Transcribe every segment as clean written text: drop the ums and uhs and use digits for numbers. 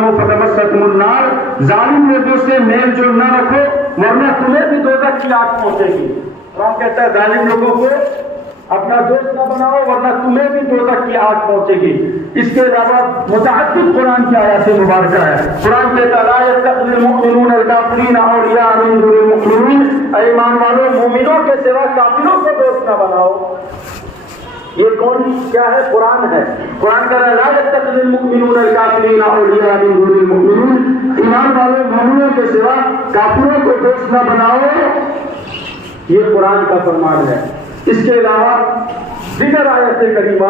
فتمسکم النار، ظالم لوگوں سے میل جول نہ رکھو ورنہ تمہیں بھی دوزخ کی آگ پہنچے گی۔ قرآن کہتا ہے ظالم لوگوں کو اپنا دوست نہ بناؤ ورنہ تمہیں بھی دوزخ کی آگ پہنچے گی۔ اس کے علاوہ متعدد قرآن کی آیات مبارکہ ہے۔ قرآن کہتا ہے لا يتخذ المؤمنون الکافرین اولیاء من دون المؤمنین، اے ایمان والو مومنوں کے سوا کافروں کو دوست نہ بناؤ۔ یہ کون کیا ہے؟ قرآن ہے۔ قرآن کہہ رہا ہے لا يتخذ المؤمنون الکافرین اولیاء من دون المؤمنین، ایمان والے مومنوں کے سوا کافروں کو دوست نہ بناؤ، یہ قرآن کا فرمان ہے۔ اس کے علاوہ دیگر آیت کریمہ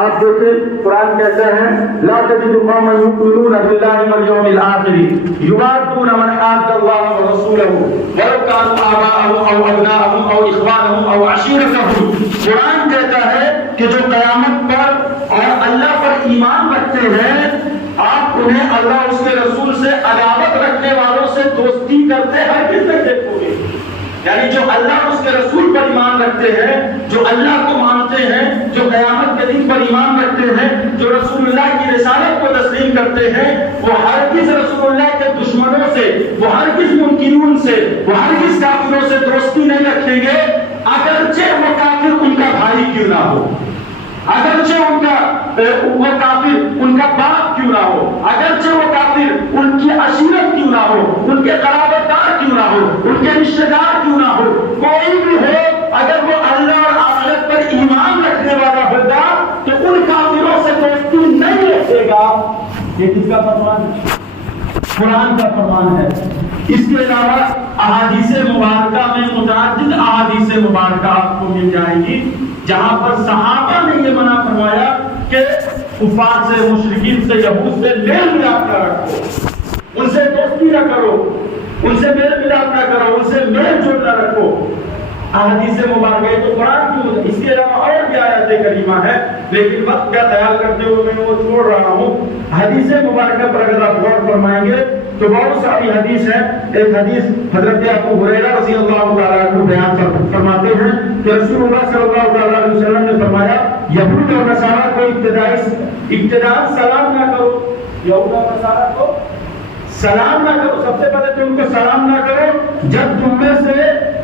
آپ دیکھیں، قرآن کہتے ہیں لا تجد قوما یؤمنون باللہ والیوم الآخر یوادون من حاد اللہ ورسولہ ولو کانوا آباءهم او ابناءهم او اخوانهم او عشیرتهم۔ قرآن کہتا ہے کہ جو قیامت پر اور اللہ پر ایمان رکھتے ہیں، آپ انہیں اللہ اس کے رسول سے عداوت رکھنے والوں سے دوستی کرتے ہرگز نہیں دیکھو گے۔ یعنی جو اللہ اس کے رسول پر ایمان رکھتے ہیں، جو اللہ کو مانتے ہیں، جو قیامت کے دن پر ایمان رکھتے ہیں، جو رسول اللہ کی رسالت کو تسلیم کرتے ہیں، وہ ہرگز رسول اللہ کے دشمنوں سے، وہ ہرگز منکرون سے، وہ ہرگز کافروں سے دوستی نہیں رکھیں گے، اگرچہ وہ کافر ان کا بھائی کیوں نہ ہو، اگرچہ وہ کافر ان کا باپ کیوں نہ ہو، اگرچہ وہ کافر ان کی عشیرت کیوں نہ ہو، ان کے قرابت دار کیوں نہ ہو، ان کے رشتہ دار کیوں نہ ہو، کوئی بھی ہو، اگر وہ اللہ اور آخرت پر ایمان رکھنے والا ہوگا تو ان کافروں سے دوستی نہیں رکھے گا۔ یہ کس کا فرمان ہے؟ قرآن کا فرمان ہے۔ اس کے علاوہ احادیث مبارکہ میں متعدد احادیث مبارکہ آپ کو مل جائیں گی جہاں پر صحابہ نے یہ منع فرمایا کہ کفار سے، مشرکین سے، یہود سے میل ملاپ نہ رکھو، ان سے دوستی نہ کرو، ان سے میل ملاپ نہ کرو، ان سے میل جول نہ رکھو۔ احادیث مبارکہ تو قرآن کی، اس کے علاوہ اور بھی آیات کریمہ ہے، لیکن وقت کا خیال کرتے ہوئے میں وہ چھوڑ رہا ہوں۔ حدیث مبارکہ پر اگر آپ غور فرمائیں گے تو بہت ساری حدیث ہے۔ ایک حدیث حضرت ابو ہریرہ رضی اللہ تعالیٰ عنہ بیان فرماتے ہیں کہ رسول اللہ صلی اللہ تعالیٰ علیہ وسلم نے فرمایا یہود اور نصارہ کو ابتداء سلام نہ کرو، یہود اور نصارہ کو سلام نہ کرو، سب سے پہلے تم کو سلام نہ کرو، جب تم میں سے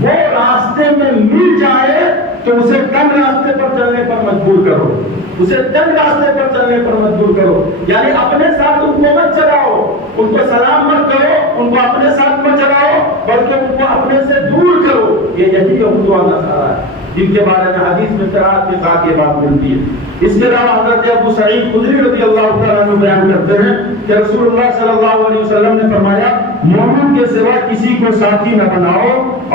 وہ راستے میں مل جائے تو اسے تنگ راستے پر چلنے پر مجبور کرو، اسے تنگ راستے پر چلنے پر مجبور کرو۔ یعنی اپنے ساتھ ان کو مت چلاؤ، ان کو سلام مت کرو، ان کو اپنے ساتھ مت چلاؤ، بلکہ ان کو اپنے سے دور کرو۔ یہی یہود و نصارہ ہے جن کے بارے میں حدیث میں صراحت کے ساتھ یہ بات ملتی ہے۔ اس کے علاوہ حضرت ابو سعید خدری رضی اللہ تعالیٰ عنہ بیان کرتے ہیں کہ رسول اللہ صلی اللہ علیہ وسلم نے فرمایا مومن کے سوا کسی کو ساتھی نہ بناؤ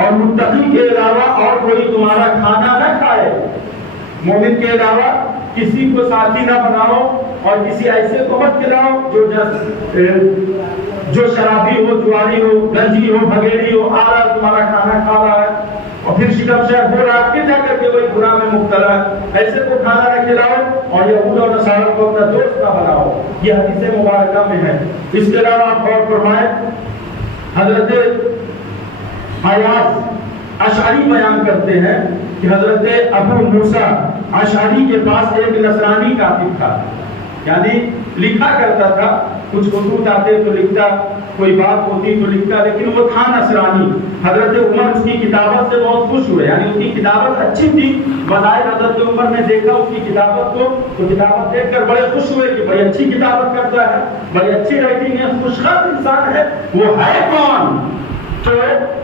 اور متقی کے علاوہ اور کوئی تمہارا کھانا نہ کھائے۔ مومن کے علاوہ کسی کو ساتھی نہ بناؤ اور کسی ایسے کو مت کھلاؤ جو شرابی ہو، جواری ہو، گنجی ہو، بھگیڑی ہو، آ رہا تمہارا کھانا کھا رہا ہے اور پھر شکم شہر ہو رہا، پھر جا کر کے وہی گناہ میں مبتلا ہے، ایسے کو کھانا نہ کھلاؤ اور یہود اور نصارہ کو اپنا دوست نہ بناؤ۔ یہ حدیث مبارکہ میں ہے۔ اس کے علاوہ آپ غور فرمائیں، حضرت ایاز اشعری بیان کرتے ہیں کہ حضرت ابو موسیٰ اشعری کے پاس ایک نصرانی کاتب تھا، یعنی لکھا کرتا تھا، کچھ خطوط آتے تو لکھتا، کوئی بات ہوتی تو لکھتا، لیکن وہ تھا نصرانی۔ حضرت عمر اس کی کتابت سے بہت خوش ہوئے، یعنی اس کی کتابت اچھی تھی، بظاہر حضرت عمر نے دیکھا اس کی کتابت کو تو کتابت دیکھ کر بڑے خوش ہوئے کہ بڑی اچھی کتابت کرتا ہے، بڑی اچھی رائٹنگ ہے، خوشخط انسان ہے، وہ ہے کون؟ تو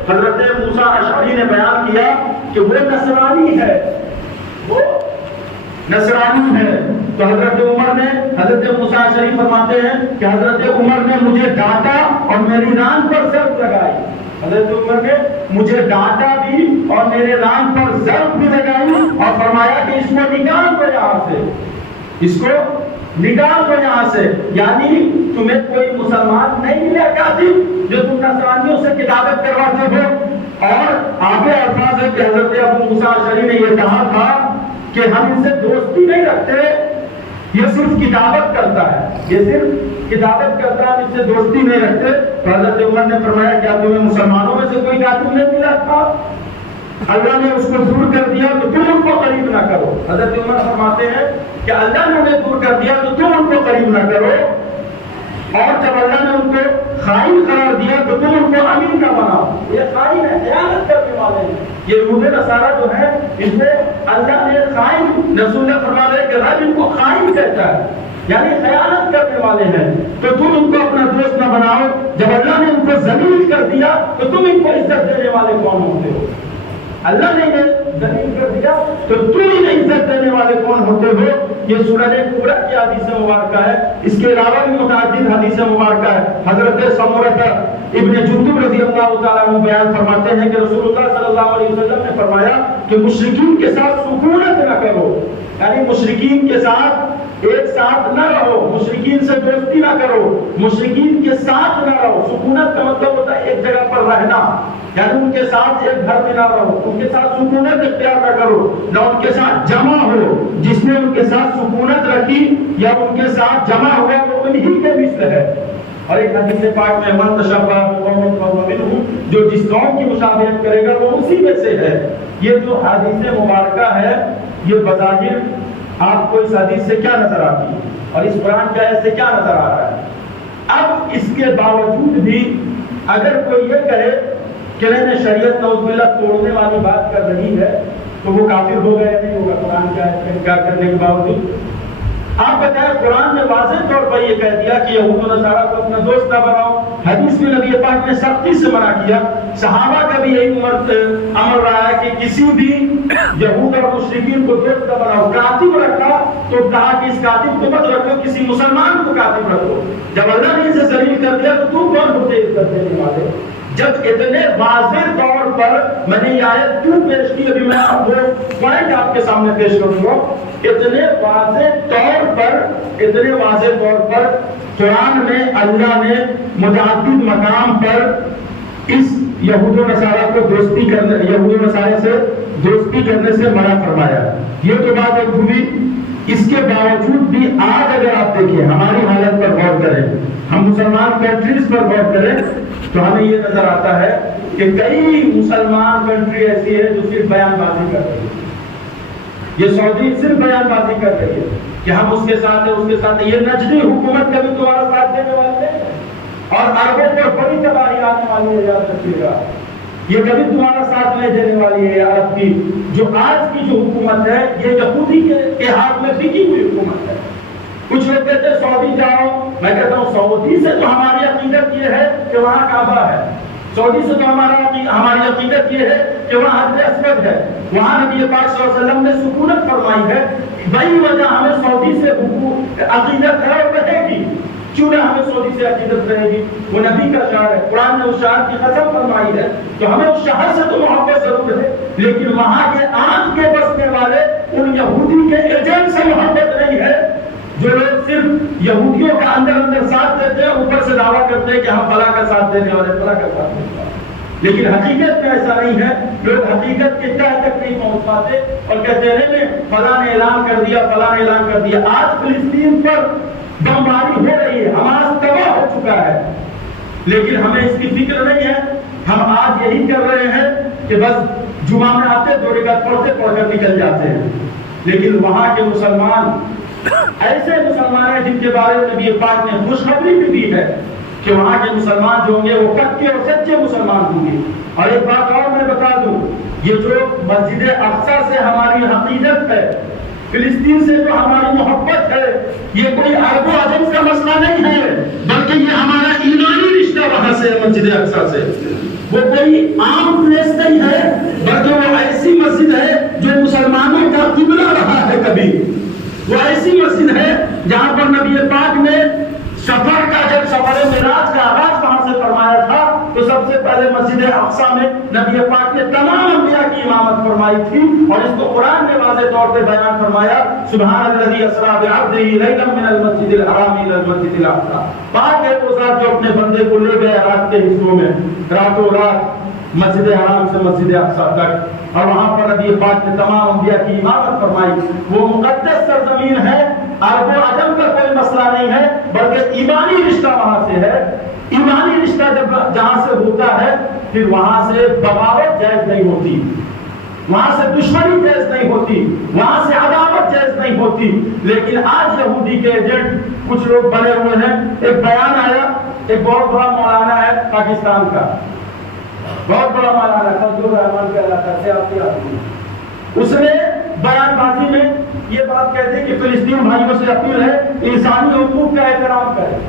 حضرت موسیٰ اشعری نے بیان کیا کہ وہ نصرانی ہے، وہ نصرانی ہے۔ تو حضرت عمر نے، حضرت موسیٰ اشعری فرماتے ہیں کہ حضرت عمر نے مجھے ڈانٹا اور میری ران پر ضرب لگائی، حضرت عمر نے مجھے ڈانٹا بھی اور میرے ران پر ضرب بھی لگائی اور فرمایا کہ اس کو نکال دو یہاں سے، اس کو نکال دو یہاں سے، یعنی تمہیں کوئی مسلمان نہیں ملا کاتب جو تم نصرانیوں سے کتابت کرواتے ہو۔ اور آگے الفاظ ہے کہ حضرت ابو موسیٰ اشعری نے یہ کہا تھا کہ ہم ان سے دوستی نہیں رکھتے، یہ صرف کتابت کرتا ہے، یہ صرف کتابت کرتا ہے، اس سے دوستی نہیں رکھتے۔ تو حضرت عمر نے فرمایا کیا تمہیں مسلمانوں میں سے کوئی کاتب نہیں ملا تھا؟ اللہ نے اس کو دور کر دیا تو تم ان کو قریب نہ کرو۔ حضرت عمر فرماتے ہیں کہ اللہ نے انہیں دور کر دیا تو تم ان کو قریب نہ کرو۔ اور جب اللہ نے ان کو خائن قرار دیا تو تم ان کو امین کا بناؤ. یہ خائن ہے, خیانت کرنے والے ہیں. یہ یہود نصارہ جو ہے ان کو اللہ نے خائن, رسول اللہ فرما رہے کہ رب ان کو خائن کہتا ہے, یعنی خیانت کرنے والے ہیں. تو تم ان کو اپنا دوست نہ بناؤ. جب اللہ نے ان کو ذلیل کر دیا تو تم ان کو عزت دینے والے کون ہوتے ہو؟ اللہ نے انہیں ذلیل کر دیا تو تم انہیں عزت دینے والے کون ہوتے ہو؟ یہ سورہ کبریٰ کی حدیث مبارکہ ہے. اس کے علاوہ بھی متعدد حدیث مبارکہ ہے. حضرت سمورہ ابن جندب رضی اللہ تعالیٰ عنہ بیان فرماتے ہیں کہ رسول اللہ صلی اللہ علیہ وسلم نے فرمایا کہ مشرکین کے ساتھ سکونت نہ کرو, یعنی مشرکین کے ساتھ ایک ساتھ نہ رہو, مشرکین سے دوستی نہ کرو, مشرکین کے ساتھ نہ رہو. سکونت کا مطلب ہوتا ہے ایک جگہ پر رہنا, یعنی ان کے ساتھ ایک گھر میں نہ رہو, ان کے ساتھ سکونت اختیار نہ کرو, نہ ان کے ساتھ جمع ہو. جس نے ان کے ساتھ سکونت رکھی یا ان کے ساتھ جمع ہوا وہ انہی کے مثل ہے. اور ایک حدیث پاک میں من تشبہ بقوم فہو منہم, جو جس قوم کی مشابہت کرے گا وہ اسی میں سے ہے. یہ جو حدیث مبارکہ ہے یہ بظاہر آپ کو اس حدیث سے کیا نظر آتی ہے اور اس قرآن کی آیت سے کیا نظر آ رہا ہے؟ اب اس کے باوجود بھی اگر کوئی یہ کہے کہ نہیں شریعت نعوذ باللہ توڑنے والی بات کر رہی ہے تو وہ کافر ہو گیا نہیں ہوگا قرآن کی آیت کا انکار کرنے کے باوجود؟ آپ بتائیں قرآن نے واضح طور پر یہ کہہ دیا کہ یہود و نصارہ کو اپنا دوست نہ بناؤ. حدیث میں نبی پاک نے سختی سے منع کیا. صحابہ کا بھی یہی امر رہا ہے کہ کسی بھی یہود اور مشرکین کو دوست نہ بناؤ. کاتب رکھا تو کہا کہ اس کاتب کو مت رکھو, کسی مسلمان کو کاتب رکھو. جب اللہ نے اسے ذلیل کر دیا تو تم کون ہوتے عزت دینے والے؟ جب اتنے واضح طور پر میں نے یہ آیت کیوں پیش کی, ابھی میں آپ وہ پوائنٹ آپ کے سامنے پیش کروں گا. اتنے واضح طور پر قرآن میں اللہ نے متعدد مقام پر اس یہود و نصارہ کو یہود و نصارہ سے دوستی کرنے سے منع فرمایا. یہ تو بات ایک ہوئی. اس کے باوجود بھی آج اگر آپ دیکھیں ہماری حالت پر غور کریں, ہم مسلمان کنٹریز پر غور کریں تو ہمیں یہ نظر آتا ہے کہ کئی مسلمان کنٹری ایسی ہے جو صرف بیان بازی کر رہی ہے. یہ سعودی صرف بیان بازی کر رہی ہے کہ ہم اس کے ساتھ ہیں, اس کے ساتھ ہیں. یہ نجدی حکومت کبھی تمہارا ساتھ دینے والے ہیں اور عربوں پر بڑی تباہی آنے والی ہے, یاد رکھیے گا. یہ کبھی تمہارا ساتھ نہیں دینے والی ہے. عرب کی جو آج کی جو حکومت ہے یہ یہودی کے ہاتھ میں بکی ہوئی حکومت ہے. کچھ لوگ کہتے ہیں سعودی جاؤ, میں کہتا ہوں سعودی سے تو ہماری عقیدت یہ ہے کہ وہاں کعبہ ہے. سعودی سے تو ہماری عقیدت یہ ہے کہ وہاں حجر اسود ہے, وہاں نبی پاک صلی اللہ علیہ وسلم نے سکونت فرمائی ہے. وہی وجہ ہمیں سعودی سے عقیدت ہے اور رہے گی. کیوں نہ ہمیں سعودی سے عقیدت رہے گی؟ وہ نبی کا شہر ہے, قرآن نے اس شہر کی قسم فرمائی ہے, تو ہمیں اس شہر سے تو محبت ضرور ہے, لیکن وہاں کے آنکھ کے بسنے والے ان یہودی کے ایجنٹ سے محبت نہیں ہے. جو لوگ صرف یہودیوں کا اندر ساتھ دیتے ہیں, اوپر سے دعویٰ کرتے ہیں کہ ہم فلاں کا ساتھ دینے والے, فلاں کا ساتھ دینے والے, لیکن حقیقت میں ایسا نہیں ہے. لوگ حقیقت کے تہ تک نہیں پہنچ پاتے اور کہتے ہیں فلاں نے اعلان کر دیا, فلاں نے اعلان کر دیا. آج فلسطین پر بمباری ہو رہی ہے, حماس تباہ ہو چکا ہے, لیکن ہمیں اس کی فکر نہیں ہے. ہم آج یہی کر رہے ہیں کہ بس جمعہ میں آتے, 2 رکعت پڑھ کر نکل جاتے ہیں. لیکن وہاں کے مسلمان ایسے مسلمان ہیں جن کے بارے میں نبی پاک نے خوشخبری بھی دی ہے کہ وہاں کے مسلمان جو ہوں گے وہ پکے اور سچے مسلمان ہوں گے. اور ایک بات اور میں بتا دوں, یہ جو مسجد اقصیٰ سے ہماری عقیدت ہے, فلسطین سے جو ہماری محبت ہے, یہ کوئی عرب و عجم کا مسئلہ نہیں ہے, بلکہ یہ ہمارا ایمانی رشتہ وہاں سے مسجد اقصیٰ سے. وہ کوئی عام پلیس نہیں ہے, بلکہ وہ ایسی مسجد ہے جو مسلمانوں کا قبلہ رہا ہے. کبھی وہ ایسی مسجد ہے جہاں پر نبی پاک نے سفر کا, جب سفر معراج کا آغاز وہاں سے فرمایا تھا, تو سب سے پہلے مسجد اقصیٰ میں نبی پاک نے تمام انبیاء کی امامت فرمائی تھی. اور اس کو قرآن نے واضح طور پہ بیان فرمایا, سبحان الذی اسریٰ بعبدہ لیلا من المسجد الحرام الی المسجد الاقصیٰ. پاک ہے وہ ذات جو اپنے بندے کو لے گئے رات کے حصوں میں, راتوں رات مسجد حرام سے مسجد اقصیٰ تک, اور وہاں پر نبی پاک نے تمام انبیاء کی امامت فرمائی. وہ مقدس سرزمین ہے, عرب و عجم کا کوئی مسئلہ نہیں ہے, بلکہ ایمانی رشتہ وہاں سے ہے. ایمانی رشتہ جب جہاں سے ہوتا ہے پھر وہاں سے بغاوت جائز نہیں ہوتی, وہاں سے دشمنی جائز نہیں ہوتی, وہاں سے عداوت جائز نہیں ہوتی. لیکن آج یہودی کے ایجنٹ کچھ لوگ بنے ہوئے ہیں. ایک بیان آیا، ایک بہت بڑا مولانا ہے پاکستان کا، بہت بڑا مولانا فضل الرحمان کا علاقہ سے آتی آدمی، اس نے بیان بازی میں یہ بات کہتے کہ فلسطین بھائیوں سے اپیل ہے انسانی حقوق کا احترام کرے.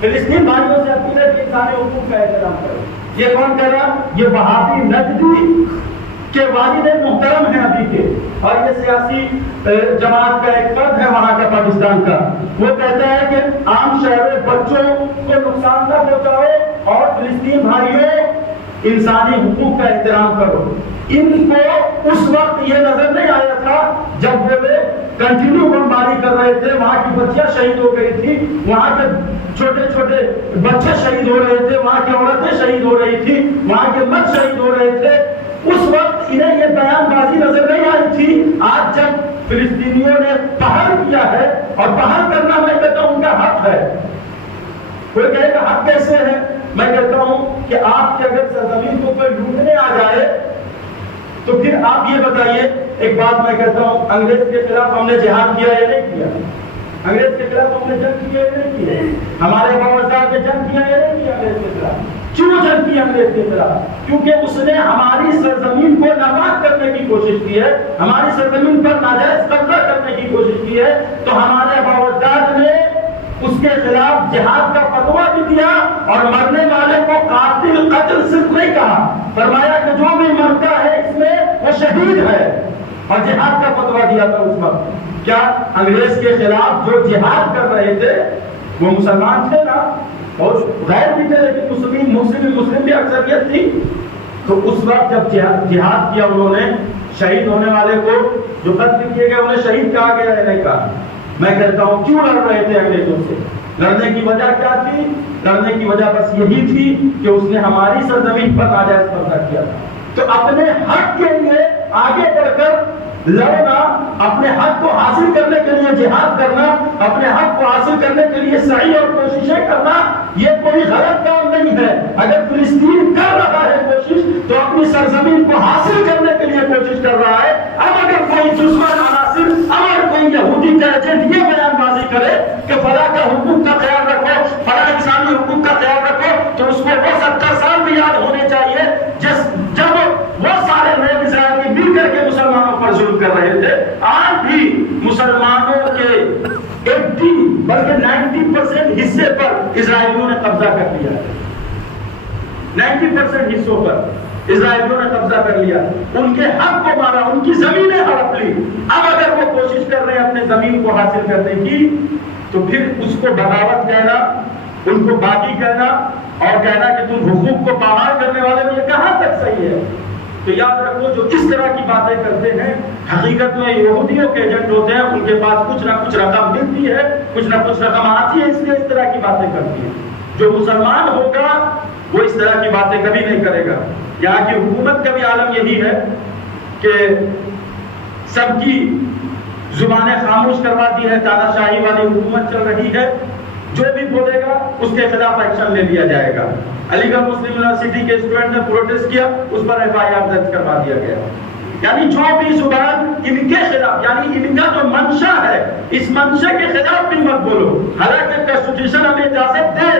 فلسطین بھائیوں سے اپیل ہے کہ انسانی حقوق کا احترام کرے. یہ کون کہہ رہا؟ یہ وہابی نجدی کے والد محترم ہیں ابھی کے، اور یہ سیاسی جماعت کا ایک فرد ہے وہاں کا پاکستان کا. وہ کہتا ہے کہ عام شہر بچوں کو نقصان نہ پہنچاؤ اور فلسطین بھائیوں انسانی حقوق کا احترام کرو. ان کو اس وقت یہ نظر نہیں آیا تھا جب وہ کنٹینیو بمباری کر رہے تھے، وہاں کی بچیاں شہید ہو گئی تھی، وہاں کے چھوٹے چھوٹے بچے شہید ہو رہے تھے، وہاں کی عورتیں شہید ہو رہی تھی، وہاں کے مرد شہید ہو رہے تھے. اس وقت انہیں یہ بیان بازی نظر نہیں آئی تھی. آج جب فلسطینیوں نے پہل کیا ہے، اور پہل کرنا میں کہتا ہوں ان کا حق ہے. کوئی کہے گا حق کیسے ہے؟ میں کہتا ہوں کہ آپ کے اگر سرزمین کو کوئی لوٹنے آ جائے تو پھر آپ یہ بتائیے. ایک بات میں کہتا ہوں، انگریز کے خلاف ہم نے جہاد کیا یا نہیں کیا؟ انگریز کے خلاف ہم نے جنگ کیا یا نہیں کیا؟ ہمارے باوجود نے جنگ کیا یا نہیں کیا انگریز کے خلاف؟ کیوں جنگ کی انگریز کے خلاف؟ کیونکہ اس نے ہماری سرزمین کو نابود کرنے کی کوشش کی ہے، ہماری سرزمین پر ناجائز قبضہ کرنے کی کوشش کی ہے. تو ہمارے باوجود نے اس کے خلاف جہاد کا فتویٰ بھی دیا، اور مرنے والے کو قاتل قتل صرف نہیں کہا، فرمایا کہ جو بھی مرتا ہے اس میں وہ شہید ہے، اور جہاد کا فتویٰ دیا تھا اس وقت. کیا انگریز کے خلاف جو جہاد کر رہے تھے وہ مسلمان تھے نا، اور غیر بھی تھے لیکن مسلم بھی اکثریت تھی. تو اس وقت جب جہاد کیا انہوں نے، شہید ہونے والے کو جو قتل کیے گئے انہیں شہید کہا گیا ہے نہیں کہا؟ میں کہتا ہوں کیوں لڑ رہے تھے انگریزوں سے؟ لڑنے کی وجہ کیا تھی؟ لڑنے کی وجہ بس یہی تھی کہ اس نے ہماری سرزمین پر ناجائز قبضہ کیا تھا. تو اپنے حق کے لیے آگے بڑھ کر لڑنا، اپنے حق کو حاصل کرنے کے لیے جہاد کرنا، اپنے حق کو حاصل کرنے کے لیے سعی اور کوششیں کرنا، یہ کوئی غلط کام نہیں ہے. اگر فلسطین کر رہا ہے کوشش تو اپنی سرزمین کو حاصل کرنے کے لیے کوشش کر رہا ہے. اب اگر کوئی دشمن عناصر، اگر کوئی یہودی کا ایجنٹ یہ بیان بازی کرے کہ فلاں کا حقوق کا خیال رکھو، فلاں انسانی حقوق کا خیال رکھو، تو اس کو وہ 70 سال بھی یاد ہونے چاہیے جب وہ سارے لوگ اسرائیلی مل کر کے مسلمانوں پر ظلم کر رہے تھے. آج بھی مسلمانوں کے 80 بلکہ 90% حصے پر اسرائیلیوں نے قبضہ کر لیا. 90% حصوں پر اسرائیلیوں نے قبضہ کر لیا، ان کے حق کو مارا، ان کی زمینیں ہڑپ لی. اب اگر وہ کوشش کر رہے ہیں اپنے زمین کو حاصل کرنے کی تو پھر اس کو بغاوت کہنا، ان کو باغی کہنا اور کہنا کہ تم حقوق کو پامال کرنے والے ہو، یہ کہاں تک صحیح ہے؟ تو یاد رکھو جو اس طرح کی باتیں کرتے ہیں حقیقت میں یہودیوں کے ایجنٹ ہوتے ہیں. ان کے پاس کچھ نہ کچھ رقم ملتی ہے، کچھ نہ کچھ رقم آتی ہے، اس لیے اس طرح کی باتیں کرتی ہیں. جو مسلمان ہوگا وہ اس طرح کی باتیں کبھی نہیں کرے گا. یہاں کی حکومت کا بھی عالم یہی ہے کہ سب کی زبانیں خاموش کروا دی ہے، تاناشاہی والی حکومت چل رہی ہے. جو بھی بولے گا اس کے خلاف ایکشن لے لیا جائے گا. علی گڑھ مسلم یونیورسٹی کے اسٹوڈنٹ نے پروٹیسٹ کیا، اس پر FIR درج کروا دیا گیا. یعنی جو بھی زبان ان کے خلاف، یعنی ان کا جو منشا ہے اس منشا کے خلاف بھی مت بولو. حالانکہ کانسٹیٹیوشن ہمیں اجازت دے،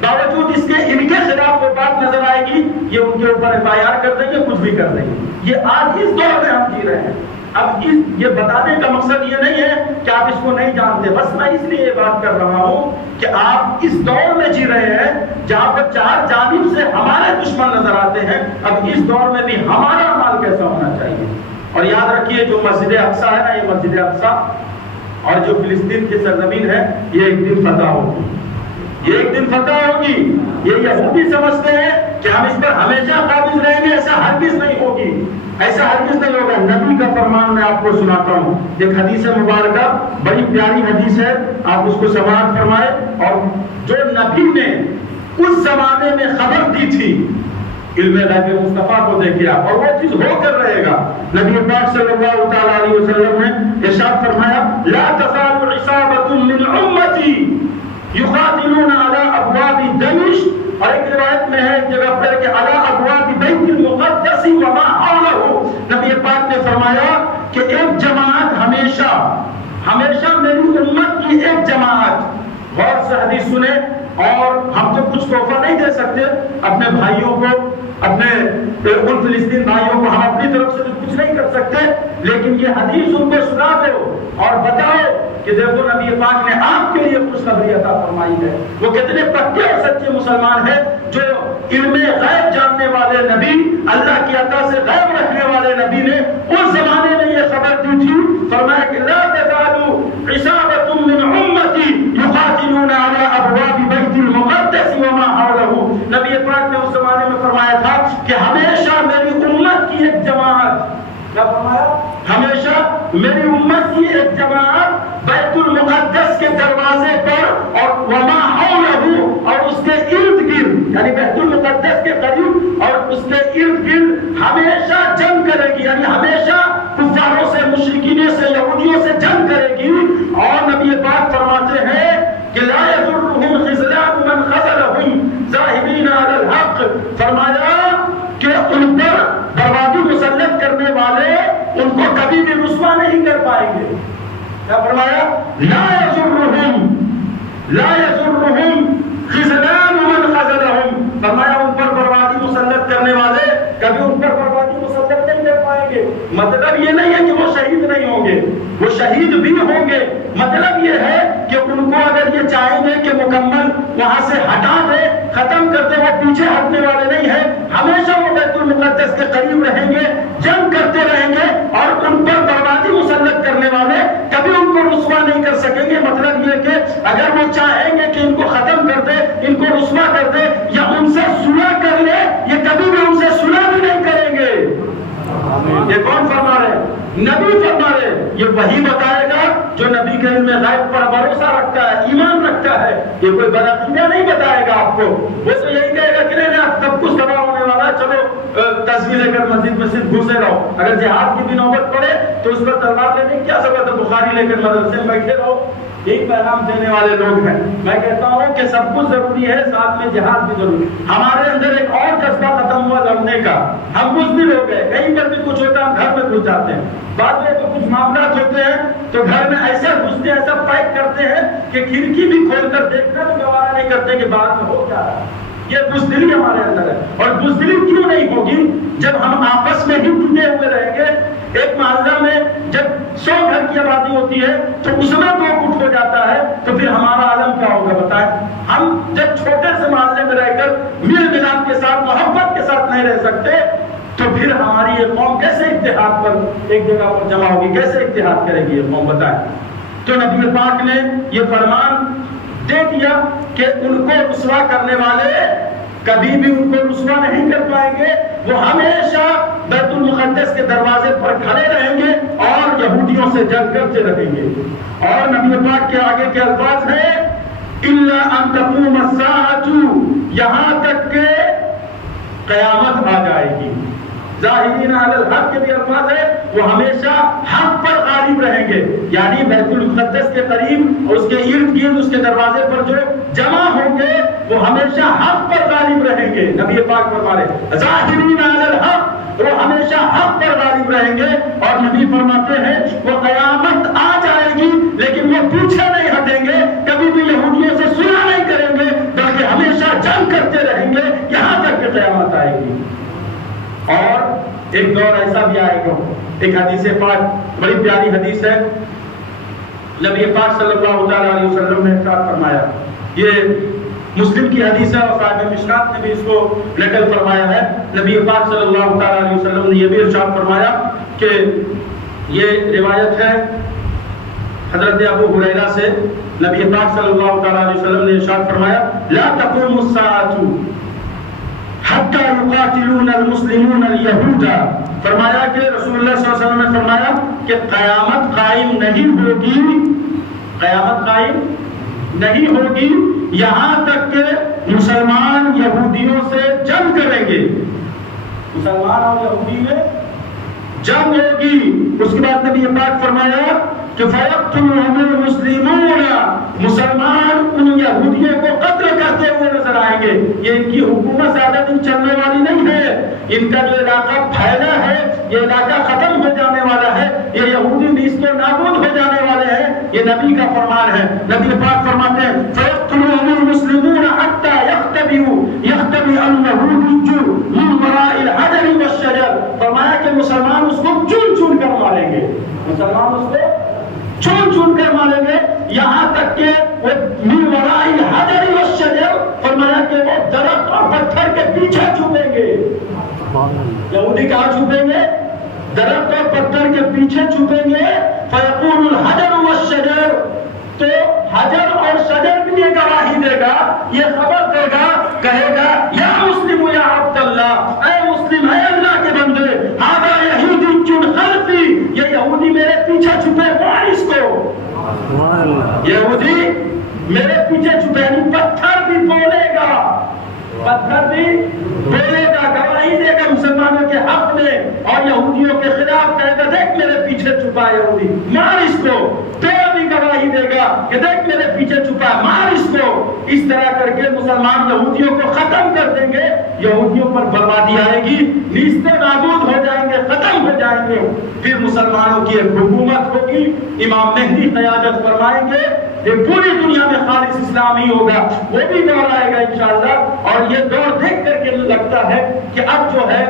باوجود اس کے ان کے خلاف وہ بات نظر آئے گی یہ ان کے اوپر FIR کر دیں گے، کچھ بھی کر دیں گے. یہ آج اس دور میں ہم جی رہے ہیں. اب یہ بتانے کا مقصد یہ نہیں ہے کہ آپ اس کو نہیں جانتے، بس میں اس لیے یہ بات کر رہا ہوں کہ آپ اس دور میں جی رہے ہیں جہاں پر چار جانب سے ہمارے دشمن نظر آتے ہیں. اب اس دور میں بھی ہمارا عمل کیسا ہونا چاہیے. اور یاد رکھیے جو مسجد اقصیٰ ہے نا، یہ مسجد اقصیٰ اور جو فلسطین کی سرزمین ہے یہ ایک دن فتح ہوگی، یہ ایک دن فتح ہوگی. یہ یہودی سمجھتے ہیں کہ ہم اس پر ہمیشہ قابض رہیں گے، ایسا ہرگز نہیں ہوگی، ایسا ہرگز نہیں ہوگا. نبی کا فرمان میں آپ کو سناتا ہوں، ایک حدیث مبارکہ بڑی پیاری حدیث ہے، آپ اس کو سماعت فرمائے. اور جو نبی نے اس زمانے میں خبر دی تھی، علم غیب مصطفیٰ کو دیکھے آپ، اور وہ چیز ہو کر رہے گا. نبی پاک صلی اللہ تعالی علیہ وسلم نے ارشاد فرمایا، لا تزال عصابۃ من امتی یقاتلون علی ابواب دمشق، اور ایک روایت میں ہے ایک جگہ پر کہ علی ابواب بیت المقدس وما حولہ. نبی پاک نے فرمایا کہ ایک جماعت ہمیشہ میری امت کی ایک جماعت سے حدیث سنیں اور ہم تو کچھ تحفہ نہیں دے سکتے اپنے بھائیوں کو، اپنے ان فلسطین بھائیوں کو ہم اپنی طرف سے کچھ نہیں کر سکتے، لیکن یہ حدیث ان کو سنا دو اور بتاؤ کہ دیکھو نبی پاک نے آپ کے لیے خوشخبری عطا فرمائی ہے۔ وہ کتنے پکے اور سچے مسلمان ہیں جو علم غیب جاننے والے نبی، اللہ کی عطا سے غیب رکھنے والے نبی نے اس زمانے میں یہ خبر دی تھی، فرمایا کہ لا تزالوا عصابة من امتی یقاتلون علی ابواب بیت المقدس وما حولہ۔ نبی پاک نے اس زمانے میں فرمایا تھا کہ ہمیشہ میری امت کی ایک جماعت، کیا فرمایا؟ ہمیشہ میری امت کی ایک جماعت بیت المقدس کے دروازے پر اور وما حولہ اور اس کے ارد گرد، یعنی بیت المقدس کے قریب اور اس کے ارد گرد ہمیشہ جنگ کرے گی، یعنی ہمیشہ کفاروں سے، مشرکین سے، یہودیوں سے جنگ کرے گی۔ اور نبی پاک فرماتے ہیں کہ لا يضرهم خذلان من خذلهم ظاہرین علی الحق، فرمایا کہ ان پر بربادی مسلط کرنے والے ان کو کبھی بھی رسوا نہیں کر پائیں گے۔ کیا فرمایا؟ لا يضرهم خذلان من خذلهم، فرمایا ان پر بربادی مسلط کرنے والے کبھی ان پر بربادی مسلط نہیں کر پائیں گے۔ مطلب یہ نہیں ہے کہ وہ شہید نہیں ہوں گے، وہ شہید بھی ہوں گے، مطلب یہ ہے کہ ان کو اگر یہ چاہیں گے کہ مکمل وہاں سے ہٹا دے، ختم کر دے، وہ پیچھے ہٹنے والے نہیں ہیں، ہمیشہ وہ بیت المقدس کے قریب رہیں گے، جنگ کرتے رہیں گے اور ان پر بربادی مسلط کرنے والے کبھی ان کو رسوا نہیں کر سکیں گے۔ مطلب یہ کہ اگر وہ چاہیں گے کہ ان کو ختم کر دے، ان کو رسوا کر دے یا ان سے صلح کر لے، یہ کبھی بھی ان سے صلح بھی نہیں کریں گے۔ یہ کون فرما رہے؟ نبی فرما رہے۔ یہ وہی بتائے گا جو نبی کے علم غیب پر بھروسہ رکھتا ہے، ایمان رکھتا ہے۔ یہ کوئی بدعقیدہ نہیں بتائے گا آپ کو، وہ تو یہی کہے گا کہ نہیں آپ سب کچھ تباہ ہونے والا ہے، چلو تصویر لے کر مسجد گھسے رہو، اگر جہاد کی بھی نوبت پڑے تو اس پر تلوار لینے کی کیا ضرورت ہے، بخاری لے کر مدرسے میں بیٹھے رہو۔ ایک پیغام دینے والے لوگ ہیں۔ میں کہتا ہوں کہ سب کچھ ضروری ہے، ساتھ میں جہاد بھی ضروری ہے۔ ہمارے اندر ایک اور جذبہ ختم ہوا لڑنے کا، ہم بزدل ہو گئے، کہیں پر بھی کچھ ہوتا ہے ہم گھر میں گھس جاتے ہیں۔ بعد میں تو کچھ معاملات ہوتے ہیں تو گھر میں ایسا گھستے ہیں، ایسا پیک کرتے ہیں کہ کھڑکی بھی کھول کر دیکھنا بھی گوارا نہیں کرتے کہ باہر میں ہو کیا رہا ہے۔ یہ بزدلی ہمارے اندر ہے، اور بزدلی کیوں نہیں ہوگی جب ہم آپس میں ہی ٹوٹے ہوئے رہیں گے۔ ایک محلہ میں جب 100 گھر کی آبادی ہوتی ہے تو اس میں 2 گٹ ہو جاتا ہے تو پھر ہمارا عالم کیا ہوگا بتائیں؟ ہم جب چھوٹے سے محلے میں رہ کر میل ملاپ کے ساتھ، محبت کے ساتھ نہیں رہ سکتے تو پھر ہماری یہ قوم کیسے اتحاد پر ایک جگہ پر جمع ہوگی، کیسے اتحاد کرے گی یہ قوم بتائیں؟ تو نبی پاک نے یہ فرمان دے دیا کہ ان کو رسوا کرنے والے کبھی بھی ان کو رسوا نہیں کر پائیں گے، وہ ہمیشہ بیت المقدس کے دروازے پر کھڑے رہیں گے اور یہودیوں سے جنگ کرتے رہیں گے۔ اور نبی پاک کے آگے کے الفاظ ہیں الا ان تقوم الساعة، یہاں تک کہ قیامت آ جائے گی۔ ظاہرین علی الحق کے بھی الفاظ ہے، وہ ہمیشہ حق پر غالب رہیں گے، یعنی بیت المقدس کے قریب اور اس کے ارد گرد اس کے دروازے پر جو جمع ہوں گے وہ ہمیشہ حق پر غالب رہیں گے۔ نبی پاک فرما رہے ظاہرین علی الحق، وہ ہمیشہ حق پر غالب رہیں گے۔ اور نبی فرماتے ہیں وہ قیامت آ جائے گی لیکن وہ پیچھے نہیں ہٹیں گے، کبھی بھی یہودیوں سے صلح نہیں کریں گے، بلکہ ہمیشہ جنگ کرتے رہیں گے یہاں تک کہ قیامت آئے گی۔ اور ایک دور ایسا بھی آئے گا، ایک حدیث پاک بڑی پیاری حدیث ہے، نبی پاک صلی اللہ علیہ وسلم نے ارشاد فرمایا، یہ مسلم کی حدیث ہے اور صاحب مشکات نے بھی اس کو نقل فرمایا ہے۔ نبی پاک صلی اللہ علیہ وسلم نے یہ بھی ارشاد فرمایا کہ یہ روایت ہے حضرت ابو ہریرہ سے، نبی پاک صلی اللہ علیہ وسلم نے ارشاد فرمایا لا تقوم الساعة حتی یقاتلون المسلمون اليہود، فرمایا کہ رسول اللہ صلی اللہ علیہ وسلم نے فرمایا کہ قیامت قائم نہیں ہوگی، قیامت قائم نہیں ہوگی یہاں تک کہ مسلمان یہودیوں سے جنگ کریں گے، مسلمان اور یہودی میں جنگ ہوگی۔ اس کے بعد نبی پاک فرمایا کہ فَيَقْتُلُهُمُ الْمُسْلِمُونَ، مسلمان ان یہودیوں کو قتل کرتے ہوئے نظر آئیں گے۔ یہ ان کی حکومت زیادہ دن چلنے والی نہیں ہے، ان کا جو علاقہ پھیلا ہے یہ علاقہ ختم ہو جانے والا ہے، یہ یہودی نیست و نابود ہو جانے والے ہیں، یہ نبی کا فرمان ہے۔ نبی پاک فرماتے ہیں يقتلهم المسلمون حتى يختبئ اليهودي من وراء الحجر والشجر. فرمایا کہ مسلمان اس کو چن چن کر ماریں گے، مسلمان اس کو چن چن کر ماریں گے، یہاں تک کہ وہ من وراء الحجر والشجر، فرمایا کہ وہ درخت اور پتھر کے پیچھے چھپیں گے. یہودی کہاں چھپیں گے؟ درخت اور پتھر کے پیچھے چھپیں گے. فیقول الحجر والشجر، تو حجر اور شجر بھی یہ گواہی دے گا، یہ خبر دے گا، کہے گا یا مسلم یا عبد اللہ، اے مسلم ہے اللہ کے بندے، ھذا یہودی خلفی، یہ یہودی میرے پیچھے چھپے، مار اس کو. یہودی میرے پیچھے چھپے، یعنی پتھر بھی بولے گا، پتھر بھی بولے گا، گواہی دے گا مسلمانوں کے حق میں اور یہودیوں کے خلاف، کہے گا دیکھ میرے پیچھے چھپا ہے یہودی، مار اس کو. پیڑ بھی گواہی دے گا کہ دیکھ میرے پیچھے چھپا ہے، مار اس کو. اس طرح کر کے مسلمان یہودیوں کو ختم کر دیں گے، یہودیوں پر بربادی آئے گی، نیست نابود ہو جائیں گے، ختم ہو جائیں گے. پھر مسلمانوں کی ایک حکومت ہوگی، امام مہدی قیادت فرمائیں گے، یہ پوری دنیا میں خالص اسلامی ہوگا. وہ بھی دور آئے گا انشاءاللہ. اور یہ دور دیکھ کر کے لگتا ہے کہ اب جو ہے،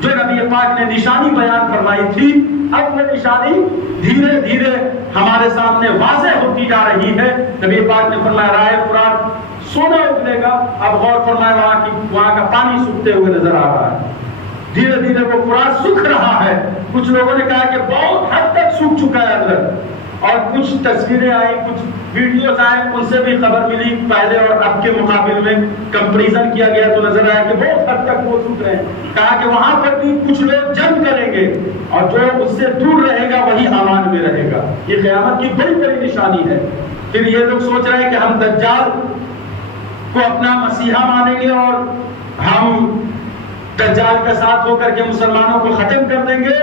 جو نبی پاک نے نشانی بیان فرمائی تھی، اب وہ نشانی دھیرے دھیرے ہمارے سامنے واضح ہوتی جا رہی ہے. نبی پاک نے فرمایا رائے فرات سونا اگلے گا. اب غور فرمائے وہاں کا پانی سوکھتے ہوئے نظر آ رہا ہے، دھیرے دھیرے وہ فرات سوکھ رہا ہے. کچھ لوگوں نے کہا کہ بہت حد تک سوکھ چکا ہے اندر، اور کچھ تصویریں آئی، کچھ ویڈیوز آئے، ان سے بھی خبر ملی پہلے اور اب کے مقابل میں کمپریزن کیا گیا تو نظر آیا کہ بہت حد تک وہ سوکھ رہے ہیں. کہا کہ وہاں پر بھی کچھ لوگ جنگ کریں گے اور جو اس سے دور رہے گا وہی امان میں رہے گا. یہ قیامت کی بڑی بڑی نشانی ہے. پھر یہ لوگ سوچ رہے ہیں کہ ہم دجال کو اپنا مسیحا مانیں گے اور ہم دجال کا ساتھ ہو کر کے مسلمانوں کو ختم کر دیں گے.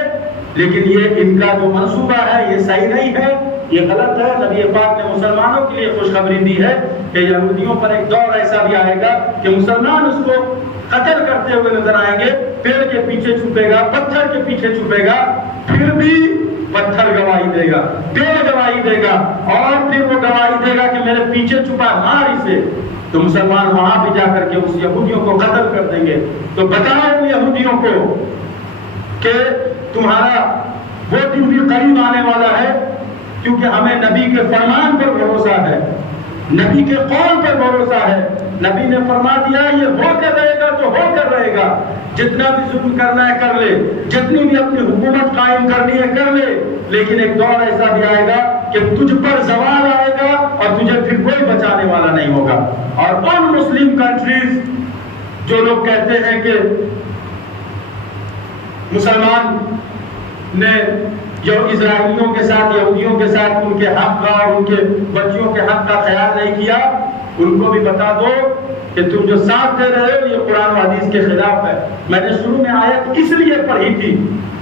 لیکن یہ ان کا جو منصوبہ ہے یہ صحیح نہیں ہے، یہ غلط ہے. نبی پاک نے مسلمانوں کے لیے خوشخبری دی ہے کہ یہودیوں پر ایک دور ایسا بھی آئے گا کہ مسلمان اس کو قتل کرتے ہوئے نظر آئیں گے. پیڑ کے پیچھے چھپے گا، پتھر کے پیچھے چھپے گا، پھر بھی پتھر گواہی دے گا، پیڑ گواہی دے گا، اور پھر وہ گواہی دے گا کہ میرے پیچھے چھپا، مار اسے. تو مسلمان وہاں بھی جا کر کے اس یہودیوں کو قتل کر دیں گے. تو بتاؤ یہودیوں کو کہ تمہارا وہ دن بھی قریب آنے والا ہے، کیونکہ ہمیں نبی کے فرمان پر بھروسہ ہے، نبی کے قول پر بھروسہ ہے. نبی نے فرما دیا یہ ہو کر رہے گا تو ہو کر رہے گا. جتنا بھی ظلم کرنا ہے کر لے، جتنی بھی اپنی حکومت قائم کرنی ہے کر لے، لیکن ایک دور ایسا بھی آئے گا کہ تجھ پر زوال آئے گا اور تجھے پھر کوئی بچانے والا نہیں ہوگا. اور ان مسلم کنٹریز جو لوگ کہتے ہیں کہ مسلمان نے جو اسرائیلیوں کے ساتھ، یہودیوں کے ساتھ ان کے حق کا اور ان کے بچیوں کے حق کا خیال نہیں کیا، ان کو بھی بتا دو کہ تم جو ساتھ دے رہے ہو یہ قرآن و حدیث کے خلاف ہے. میں نے شروع میں آیت اس لیے پڑھی تھی،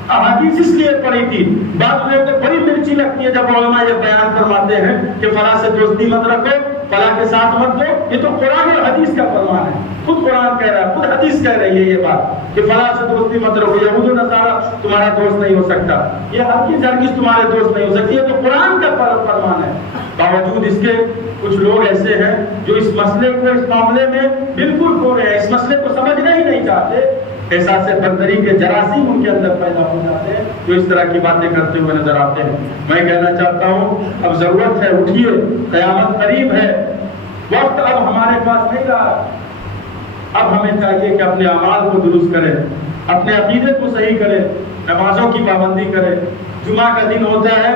احادیث اس لیے پڑھی تھی. بعض لوگوں کو بڑی مرچی لگتی ہے جب علماء یہ بیان فرماتے ہیں کہ فلاں سے دوستی مت رکھو، فلاں کے ساتھ مت دو. یہ تو قرآن اور حدیث کا فرمان ہے، خود قرآن کہہ رہا ہے، خود حدیث کہہ رہی ہے یہ بات کہ فلاں سے دوستی مت رکھو. یہود و نصارہ تمہارا دوست نہیں ہو سکتا، یہ ہرگز تمہارے دوست نہیں ہو سکتی. یہ تو قرآن کا فرمان ہے. باوجود اس کے کچھ لوگ ایسے ہیں جو اس مسئلے کو، اس معاملے میں بالکل کھوڑے ہیں، اس مسئلے کو سمجھنا ہی نہیں چاہتے. احساس برتری کے جراثیم ان کے اندر پیدا ہو جاتے ہیں جو اس طرح کی باتیں کرتے ہوئے نظر آتے ہیں. میں کہنا چاہتا ہوں اب ضرورت ہے، اٹھیے، قیامت قریب ہے، وقت اب ہمارے پاس نہیں رہا. اب ہمیں چاہیے کہ اپنے اعمال کو درست کریں، اپنے عقیدے کو صحیح کریں، نمازوں کی پابندی کریں. جمعہ کا دن ہوتا ہے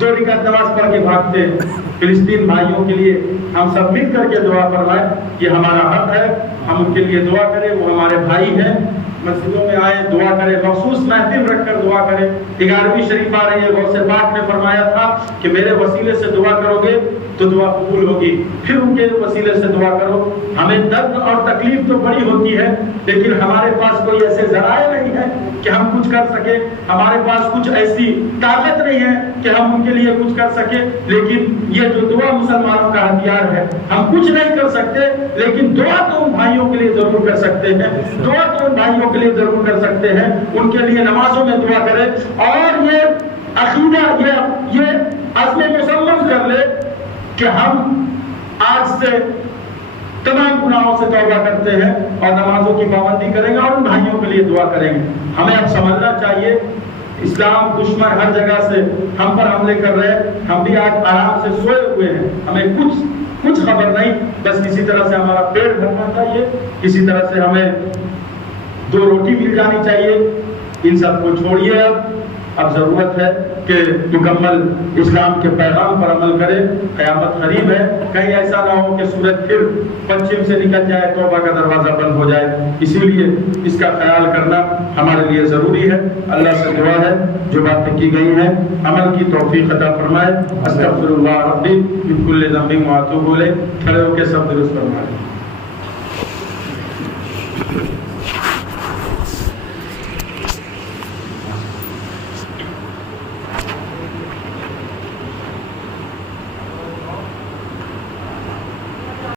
2 رکعت نماز پڑھ کے بھاگتے. فلسطین بھائیوں کے لیے ہم سب مل کر کے دعا فرمائیں، یہ ہمارا حق ہے، ہم ان کے لیے دعا کریں. وہ ہمارے بھائی ہیں، مسجدوں میں آئیں، دعا کریں، مخصوص محفل رکھ کر دعا کریں. 11ویں شریف آ رہی ہے، غوث پاک نے فرمایا تھا کہ میرے وسیلے سے دعا کرو گے تو دعا قبول ہوگی، پھر ان کے وسیلے سے دعا کرو. ہمیں درد اور تکلیف تو بڑی ہوتی ہے، لیکن ہمارے پاس کوئی ایسے ذرائع نہیں ہے کہ ہم کچھ کر سکیں، ہمارے پاس کچھ ایسی طاقت نہیں ہے کہ ہم ان کے لیے کچھ کر سکیں. لیکن یہ جو دعا مسلمانوں کا ہتھیار ہے، ہم کچھ نہیں کر سکتے لیکن دعا تو ان بھائیوں کے لیے ضرور کر سکتے ہیں، دعا تو ان بھائیوں کے لیے ضرور کر سکتے ہیں. ان کے لیے نمازوں میں دعا کریں اور یہ عقیدہ، یہ عزم مصمم کر لے کہ ہم آج سے تمام گناہوں سے توبہ کرتے ہیں اور نمازوں کی پابندی کریں گے اور ان بھائیوں کے لیے دعا کریں گے. ہمیں اب سمجھنا چاہیے اسلام دشمن ہر جگہ سے ہم پر حملے کر رہے ہیں. ہم بھی آج آرام سے سوئے ہوئے ہیں, ہمیں کچھ خبر نہیں, بس کسی طرح سے ہمارا پیٹ بھرنا چاہیے, کسی طرح سے ہمیں 2 روٹی مل جانی چاہیے. ان سب کو چھوڑیے. اب ضرورت ہے کہ مکمل اسلام کے پیغام پر عمل کرے. قیامت قریب ہے, کہیں ایسا نہ ہو کہ سورج پھر پچھم سے نکل جائے, توبہ کا دروازہ بند ہو جائے. اسی لیے اس کا خیال کرنا ہمارے لیے ضروری ہے. اللہ سے دعا ہے جو باتیں کی گئی ہیں عمل کی توفیق عطا فرمائے. استغفر اللہ ربی من کل ذنب و اتوب الیہ. کھڑے ہو کے سب درست فرمائے.